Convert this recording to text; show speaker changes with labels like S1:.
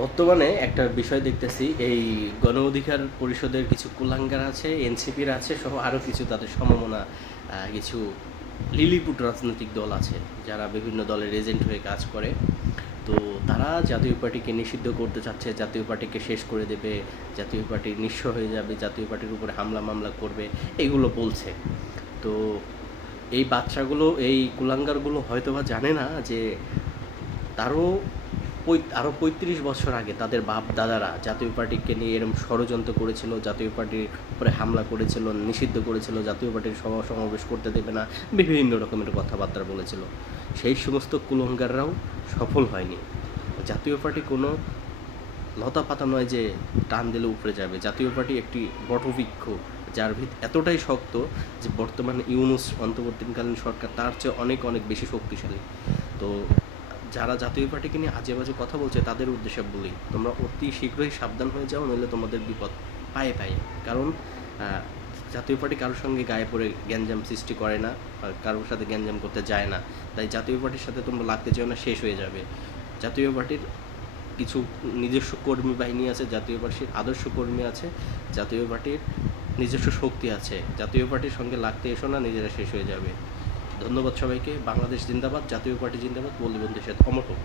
S1: বর্তমানে একটা বিষয় দেখতেছি, এই গণ অধিকার পরিষদের কিছু কুলাঙ্গার আছে, এনসিপির আছে, সহ আরও কিছু তাদের সমমনা কিছু লিলিপুট রাজনৈতিক দল আছে, যারা বিভিন্ন দলের এজেন্ট হয়ে কাজ করে। তো তারা জাতীয় পার্টিকে নিষিদ্ধ করতে চাচ্ছে, জাতীয় পার্টিকে শেষ করে দেবে, জাতীয় পার্টি নিঃস্ব হয়ে যাবে, জাতীয় পার্টির উপরে হামলা মামলা করবে এইগুলো বলছে। তো এই বাচ্চাগুলো, এই কুলাঙ্গারগুলো হয়তো বা জানে না যে তারও আরও পঁয়ত্রিশ বছর আগে তাদের বাপ দাদারা জাতীয় পার্টিকে নিয়ে এরকম ষড়যন্ত্র করেছিল, জাতীয় পার্টির উপরে হামলা করেছিল, নিষিদ্ধ করেছিল, জাতীয় পার্টির সভা সমাবেশ করতে দেবে না, বিভিন্ন রকমের কথাবার্তা বলেছিল। সেই সমস্ত কুলঙ্গাররাও সফল হয়নি। জাতীয় পার্টি কোনো লতা পাতা নয় যে টান দিলে উপরে যাবে। জাতীয় পার্টি একটি বটবৃক্ষ, যার ভিত এতটাই শক্ত যে বর্তমানে ইউনুস অন্তর্বর্তীকালীন সরকার তার চেয়ে অনেক অনেক বেশি শক্তিশালী। তো যারা জাতীয় পার্টিকে নিয়ে আজে বাজে কথা বলছে, তাদের উদ্দেশ্যে বলি, তোমরা অতি শীঘ্রই সাবধান হয়ে যাও, নইলে তোমাদের বিপদ পায়ে পায়ে। কারণ জাতীয় পার্টি কারোর সঙ্গে গায়ে পড়ে গ্যাঞ্জাম সৃষ্টি করে না কারোর সাথে গ্যাঞ্জাম করতে যায় না। তাই জাতীয় পার্টির সাথে তোমরা লাগতে চাও না, শেষ হয়ে যাবে। জাতীয় পার্টির কিছু নিজস্ব কর্মী বাহিনী আছে, জাতীয় পার্টির আদর্শ কর্মী আছে, জাতীয় পার্টির নিজস্ব শক্তি আছে। জাতীয় পার্টির সঙ্গে লাগতে এসো না, নিজেরা শেষ হয়ে যাবে। ধন্যবাদ সবাইকে। বাংলাদেশ জিন্দাবাদ জাতীয় পার্টি জিন্দাবাদ বন্ধু সাথে অমর হোক